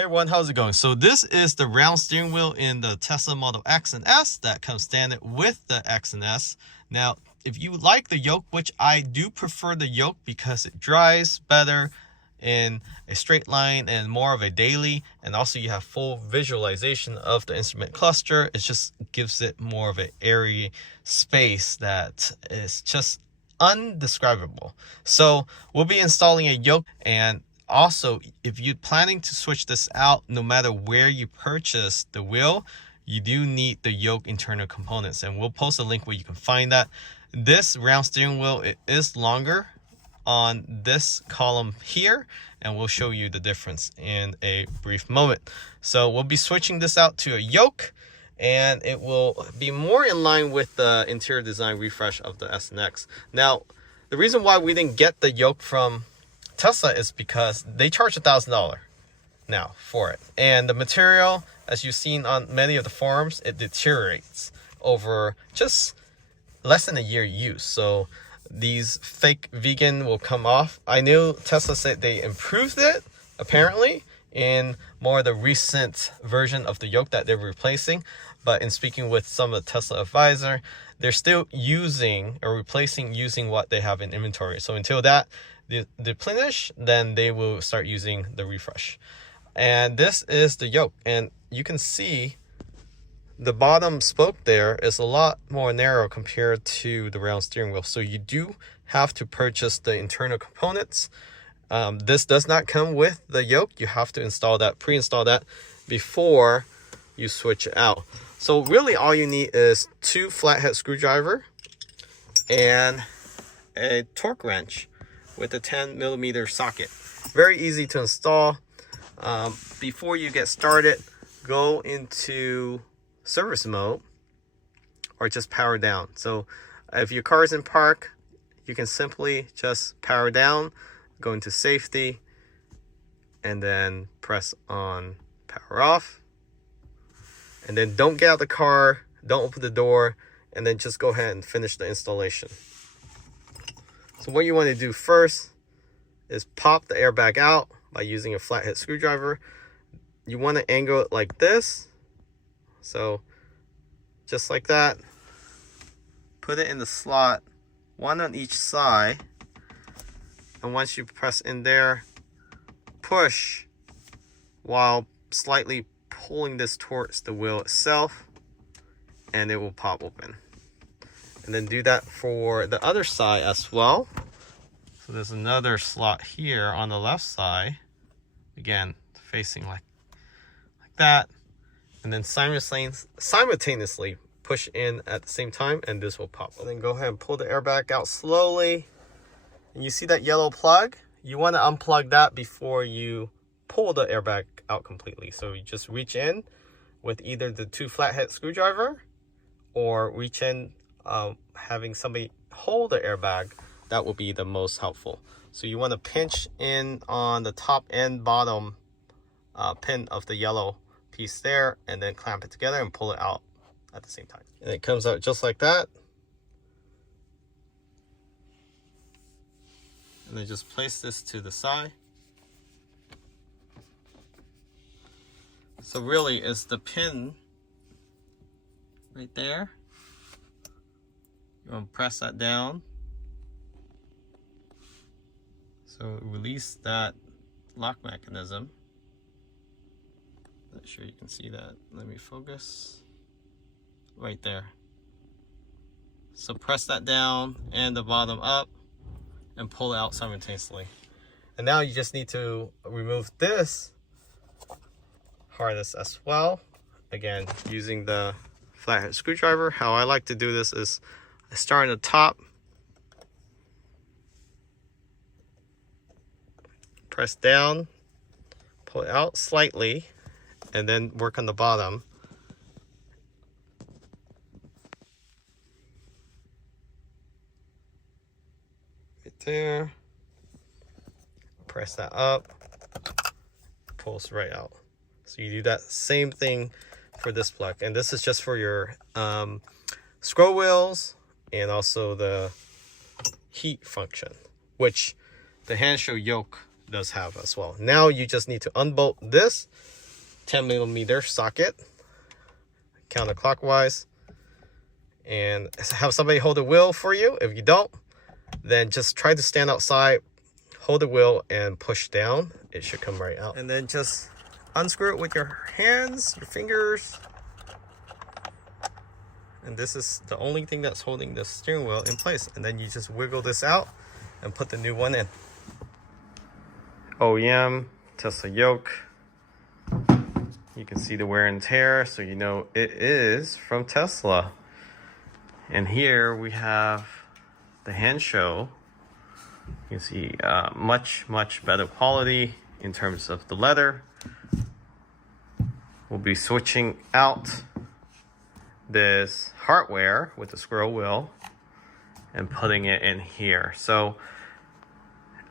Hey everyone, how's it going? So this is the round steering wheel in the Tesla Model X and S that comes standard with the X and S. Now, if you like the Yoke, which I do prefer the Yoke because it drives better in a straight line and more of a daily, and also you have full visualization of the instrument cluster. It just gives it more of an airy space that is just undescribable. So we'll be installing a Yoke, and also, if you're planning to switch this out, no matter where you purchase the wheel, you do need the Yoke internal components, and we'll post a link where you can find that. This round steering wheel, it is longer on this column here, and we'll show you the difference in a brief moment. So we'll be switching this out to a Yoke, and it will be more in line with the interior design refresh of the S and X. Now, the reason why we didn't get the Yoke from Tesla is because they charge $1,000 now for it, and the material, as you've seen on many of the forums, it deteriorates over just less than a year use. So these fake vegan will come off. I knew Tesla said they improved it apparently in more of the recent version of the Yoke that they're replacing, but in speaking with some of the Tesla advisor, they're still using or replacing using what they have in inventory. So until that deplenish, then they will start using the refresh. And this is the Yoke, and you can see the bottom spoke there is a lot more narrow compared to the round steering wheel. So you do have to purchase the internal components. This does not come with the Yoke. You have to install that, pre-install that before you switch it out. So really all you need is 2 flathead screwdriver and a torque wrench with a 10mm socket. Very easy to install. Before you get started, go into service mode or just power down. So if your car is in park, you can simply just power down, go into safety, and then press on power off. And then don't get out of the car, don't open the door, and then just go ahead and finish the installation. So what you want to do first is pop the airbag out by using a flathead screwdriver. You want to angle it like this. So just like that. Put it in the slot, one on each side. And once you press in there, push while slightly pulling this towards the wheel itself, and it will pop open. And then do that for the other side as well. So there's another slot here on the left side, again facing like that, and then simultaneously push in at the same time, and this will pop. And then go ahead and pull the airbag out slowly, and you see that yellow plug? You want to unplug that before you pull the airbag out completely. So you just reach in with either the 2 flathead screwdriver or reach in having somebody hold the airbag. That will be the most helpful. So you want to pinch in on the top and bottom pin of the yellow piece there, and then clamp it together and pull it out at the same time. And it comes out just like that. And then just place this to the side. So really it's the pin right there. You want to press that down. So release that lock mechanism. Not sure you can see that. Let me focus. Right there. So press that down and the bottom up and pull it out simultaneously. And now you just need to remove this harness as well. Again, using the flathead screwdriver. How I like to do this is I start on the top, press down, pull it out slightly, and then work on the bottom. Right there. Press that up, pulls right out. So you do that same thing for this plug. And this is just for your scroll wheels and also the heat function, which the Hansshow Yoke does have as well. Now you just need to unbolt this 10mm socket counterclockwise and have somebody hold the wheel for you. If you don't, then just try to stand outside, hold the wheel and push down. It should come right out. And then just unscrew it with your hands, your fingers. And this is the only thing that's holding the steering wheel in place. And then you just wiggle this out and put the new one in. OEM Tesla yoke. You can see the wear and tear, so you know it is from Tesla. And here we have the Hansshow. You can see much better quality in terms of the leather. We'll be switching out this hardware with the squirrel wheel and putting it in here. So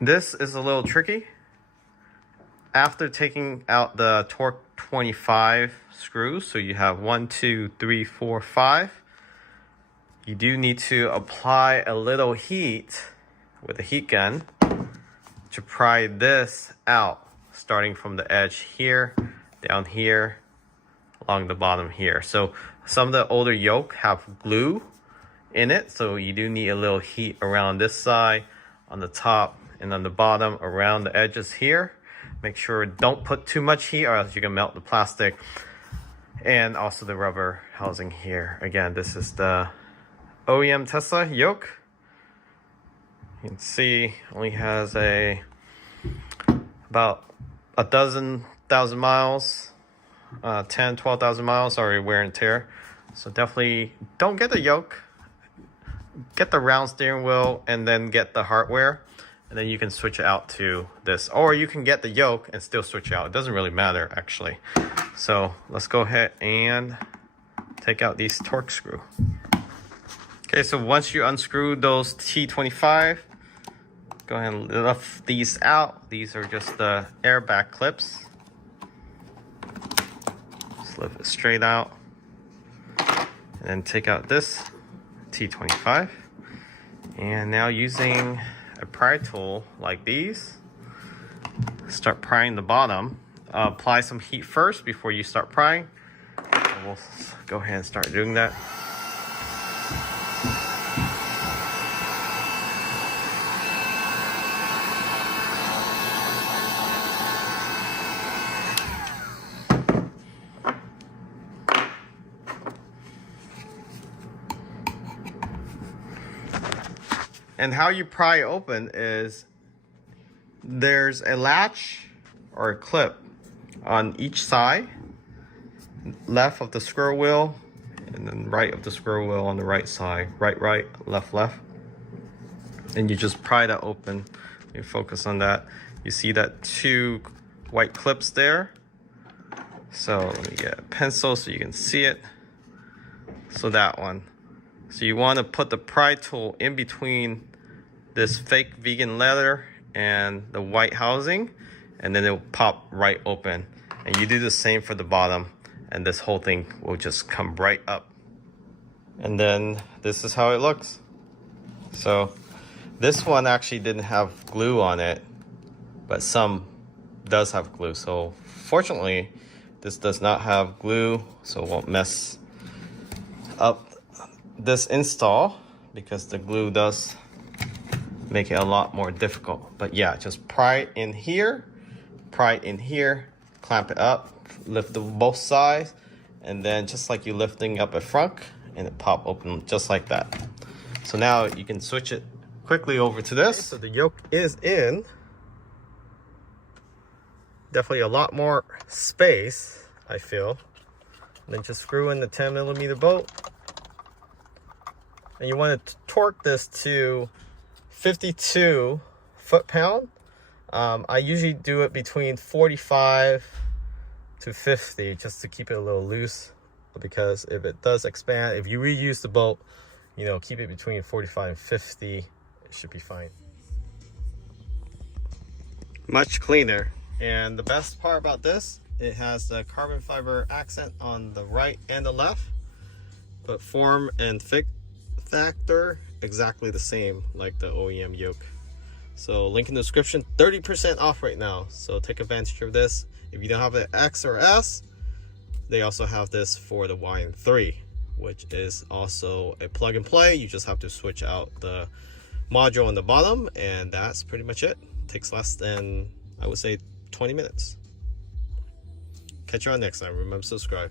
this is a little tricky. After taking out the torque 25 screws, so you have 1, 2, 3, 4, 5, you do need to apply a little heat with a heat gun to pry this out, starting from the edge here, down here, along the bottom here. So some of the older yoke have glue in it, so you do need a little heat around this side, on the top, and on the bottom, around the edges here. Make sure don't put too much heat or else you can melt the plastic. And also the rubber housing here. Again, this is the OEM Tesla yoke. You can see only has about 12,000 miles, 12,000 miles, sorry, wear and tear. So definitely don't get the yoke, get the round steering wheel and then get the hardware. And then you can switch it out to this, or you can get the yoke and still switch it out. It doesn't really matter actually. So let's go ahead and take out these torque screw. Okay, so once you unscrew those T25, go ahead and lift these out. These are just the airbag clips. Just lift it straight out. And then take out this T25. And now using a pry tool like these, start prying the bottom. Apply some heat first before you start prying. And we'll go ahead and start doing that. And how you pry open is there's a latch or a clip on each side, left of the squirrel wheel, and then right of the squirrel wheel on the right side. Right, left. And you just pry that open. You focus on that. You see that 2 white clips there. So let me get a pencil so you can see it. So that one. So you want to put the pry tool in between this fake vegan leather and the white housing, and then it will pop right open. And you do the same for the bottom, and this whole thing will just come right up. And then this is how it looks. So this one actually didn't have glue on it, but some does have glue. So fortunately, this does not have glue, so it won't mess up this install, because the glue does make it a lot more difficult. But yeah, just pry it in here, clamp it up, lift both sides, and then just like you lifting up a front, and it pop open just like that. So now you can switch it quickly over to this. Okay, so the yoke is in. Definitely a lot more space, I feel. And then just screw in the 10mm bolt. And you want to torque this to 52 foot-pound. I usually do it between 45 to 50 just to keep it a little loose, because if it does expand, if you reuse the bolt, you know, keep it between 45 and 50, it should be fine. Much cleaner. And the best part about this, it has the carbon fiber accent on the right and the left, but form and fit factor exactly the same like the OEM yoke. So link in the description, 30% off right now. So take advantage of this. If you don't have the X or S, they also have this for the Y and 3, which is also a plug and play. You just have to switch out the module on the bottom, and that's pretty much it. Takes less than, I would say, 20 minutes. Catch you on next time. Remember to subscribe.